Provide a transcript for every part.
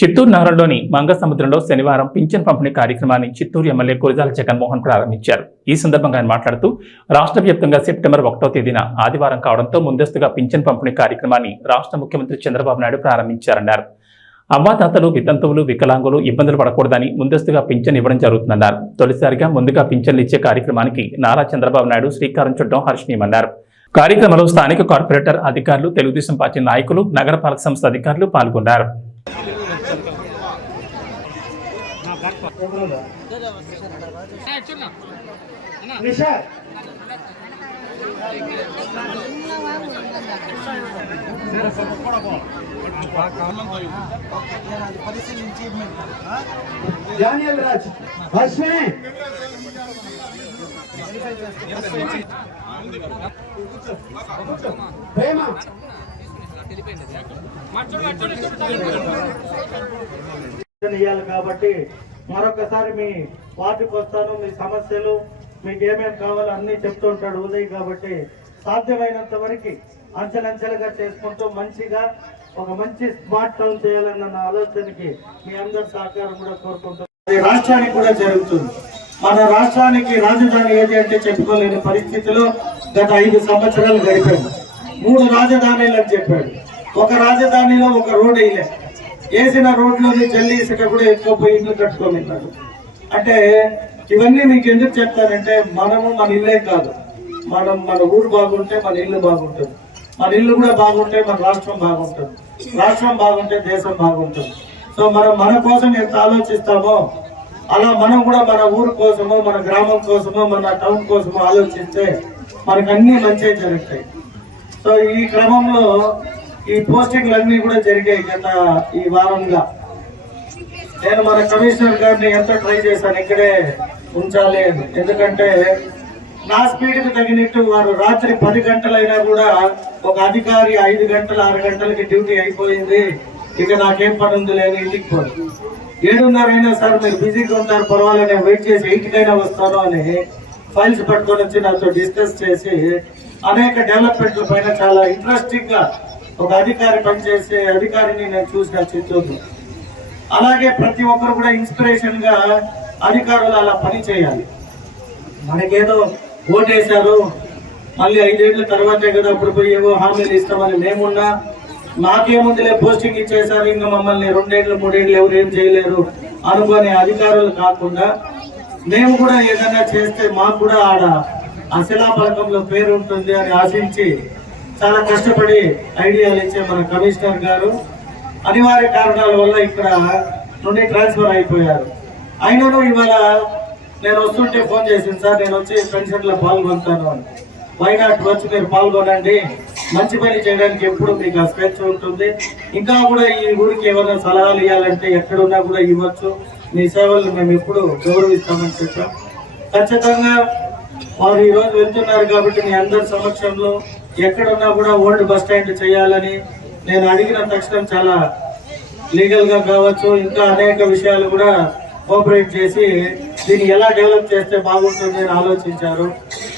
చిత్తూరు నగరంలోని మంగసముద్రంలో శనివారం పింఛన్ పంపిణీ కార్యక్రమాన్ని చిత్తూరు ఎమ్మెల్యే కురజాల జగన్మోహన్ ప్రారంభించారు. ఈ సందర్భంగా ఆయన మాట్లాడుతూ రాష్ట్ర వ్యాప్తంగా సెప్టెంబర్ 1వ తేదీన ఆదివారం కావడంతో ముందస్తుగా పింఛన్ పంపిణీ కార్యక్రమాన్ని రాష్ట్ర ముఖ్యమంత్రి చంద్రబాబు నాయుడు ప్రారంభించారన్నారు. అవ్వాతాతలు, వితంతువులు, వికలాంగులు ఇబ్బందులు పడకూడదని ముందస్తుగా పింఛన్ ఇవ్వడం జరుగుతుందన్నారు. తొలిసారిగా ముందుగా పింఛన్లు ఇచ్చే కార్యక్రమానికి నారా చంద్రబాబు నాయుడు శ్రీకారం చుట్టడం హర్షణీయమన్నారు. కార్యక్రమంలో స్థానిక కార్పొరేటర్ అధికారులు, తెలుగుదేశం పార్టీ నాయకులు, నగరపాలక సంస్థ అధికారులు పాల్గొన్నారు. డానియల్ రాజ్ హర్షిని ప్రేమ కాబట్టి మరొకసారి మీ వార్డుకి వస్తాను. మీ సమస్యలు మీకు ఏమేమి కావాలో అన్ని చెప్తూ ఉంటాడు ఉదయ్. కాబట్టి సాధ్యమైనంత వరకు అంచెలంచెలుగా చేసుకుంటూ మంచిగా ఒక మంచి స్మార్ట్ టౌన్ చేయాలన్న నా ఆలోచనకి మీ అందరి సహకారం కూడా కోరుకుంటున్నాను. రాష్ట్రానికి కూడా జరుగుతుంది. మన రాష్ట్రానికి రాజధాని ఏది అంటే చెప్పుకోలేని పరిస్థితిలో గత 5 సంవత్సరాలు గడిపాడు. 3 రాజధానులు అని చెప్పాడు. ఒక రాజధానిలో ఒక రోడ్ వేయలే. వేసిన రోడ్లోని జల్లి ఇసుక కూడా ఎక్కువ పోయి ఇల్లు కట్టుకోమన్నాడు. అంటే ఇవన్నీ మీకు ఎందుకు చెప్తానంటే మనము మన ఇల్లే కాదు, మన ఊరు బాగుంటే మన ఇల్లు బాగుంటుంది, మన ఇల్లు కూడా బాగుంటే మన రాష్ట్రం బాగుంటుంది, రాష్ట్రం బాగుంటే దేశం బాగుంటుంది. సో మనం మన కోసం ఎంత ఆలోచిస్తామో అలా మనం కూడా మన ఊరు కోసమో, మన గ్రామం కోసమో, మన టౌన్ కోసమో ఆలోచిస్తే మనకు అన్ని మంచిగా జరుగుతాయి. సో ఈ క్రమంలో ఈ పోస్టింగ్లు అన్ని కూడా జరిగాయి. గత ఈ వారంగా నేను మన కమిషనర్ గారిని ఎంతో ట్రై చేశాను ఇక్కడే ఉంచాలి అని. ఎందుకంటే నా స్పీడ్కి తగినట్టు వారు రాత్రి 10 గంటలైనా కూడా ఒక అధికారి 5 గంటలు 6 గంటలకి డ్యూటీ అయిపోయింది, ఇక నాకేం పని ఉంది లేని ఇంటికి పోదు. 7:30 అయినా సార్ మీరు బిజీగా ఉంటారు పర్వాలేదు, నేను వెయిట్ చేసి 8కైనా వస్తాను అని ఫైల్స్ పట్టుకొని వచ్చి నాతో డిస్కస్ చేసి అనేక డెవలప్మెంట్ల పైన చాలా ఇంట్రెస్టింగ్ గా ఒక అధికారి పనిచేసే అధికారిని నేను చూసిన చిత్తూరు. అలాగే ప్రతి ఒక్కరు కూడా ఇన్స్పిరేషన్ గా అధికారులు అలా పని చేయాలి. మనకేదో ఓటేశారు మళ్ళీ 5 ఏళ్ల తర్వాతే కదా అప్పుడు పోయి ఏవో హామీలు ఇస్తామని మేమున్నా, నాకేముందులే పోస్టింగ్ ఇచ్చేసారు ఇంకా మమ్మల్ని 2 ఏళ్ళు 3 ఏళ్ళు ఎవరు ఏం చేయలేరు అనుకునే అధికారులు కాకుండా మేము కూడా ఏదైనా చేస్తే మాకు కూడా ఆడ ఆ శిలాఫలకంలో పేరు ఉంటుంది అని ఆశించి చాలా కష్టపడి ఐడియాలు ఇచ్చే మన కమిషనర్ గారు అనివార్య కారణాల వల్ల ఇక్కడ నుండి ట్రాన్స్ఫర్ అయిపోయారు. అయినను ఇవాళ నేను వస్తుంటే ఫోన్ చేసింది, సార్ నేను వచ్చి పెన్షన్లో పాల్గొంటాను అని. వైనాట్ వచ్చి మీరు పాల్గొనండి, మంచి పని చేయడానికి ఎప్పుడు మీకు ఆ స్వేచ్ఛ ఉంటుంది. ఇంకా కూడా ఈ ఊరికి ఏమైనా సలహాలు ఇవ్వాలంటే ఎక్కడున్నా కూడా ఇవ్వచ్చు, మీ సేవలు మేము ఎప్పుడు గౌరవిస్తామని చెప్పాం. ఖచ్చితంగా వారు ఈరోజు వెళ్తున్నారు కాబట్టి మీ అందరి సమక్షంలో ఎక్కడున్నా కూడా ఓల్డ్ బస్ స్టాండ్ చేయాలని నేను అడిగిన తక్షణం చాలా లీగల్ గా కావచ్చు ఇంకా అనేక విషయాలు కూడా కోఆపరేట్ చేసి దీన్ని ఎలా డెవలప్ చేస్తే బాగుంటుంది అని ఆలోచించారు.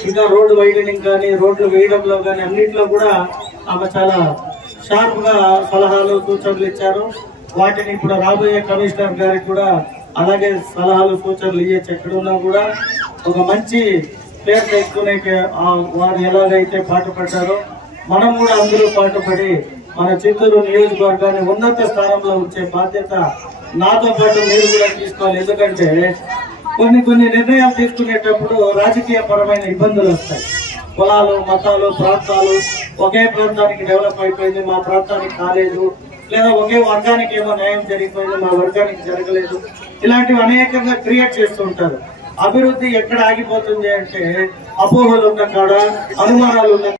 ఇంకా రోడ్డు వైడనింగ్ కానీ రోడ్లు వేయడంలో కానీ అన్నింటిలో కూడా ఆమె చాలా షార్ప్ గా సలహాలు సూచనలు ఇచ్చారు. వాటిని ఇప్పుడు రాబోయే కమిషనర్ గారికి కూడా అలాగే సలహాలు సూచనలు ఇవ్వచ్చు. ఎక్కడున్నా కూడా ఒక మంచి పేరు తెచ్చుకునే వారు ఎలాగైతే పాటుపడ్డారో మనం కూడా అందరూ పాటుపడి మన చిత్తూరు నియోజకవర్గాన్ని ఉన్నత స్థానంలో ఉంచే బాధ్యత నాతో పాటు మీరు కూడా తీసుకోవాలి. ఎందుకంటే కొన్ని నిర్ణయాలు తీసుకునేటప్పుడు రాజకీయ పరమైన ఇబ్బందులు వస్తాయి. కులాలు, మతాలు, ప్రాంతాలు, ఒకే ప్రాంతానికి డెవలప్ అయిపోయింది, మా ప్రాంతానికి కాలేదు, లేదా ఒకే వర్గానికి ఏమో న్యాయం జరిగిపోయింది, మా వర్గానికి జరగలేదు, ఇలాంటివి అనేకంగా క్రియేట్ చేస్తూ ఉంటారు. అభివృద్ధి ఎక్కడ ఆగిపోతుంది అంటే అపోహలు ఉన్న కాడ, అనుమానాలు ఉన్న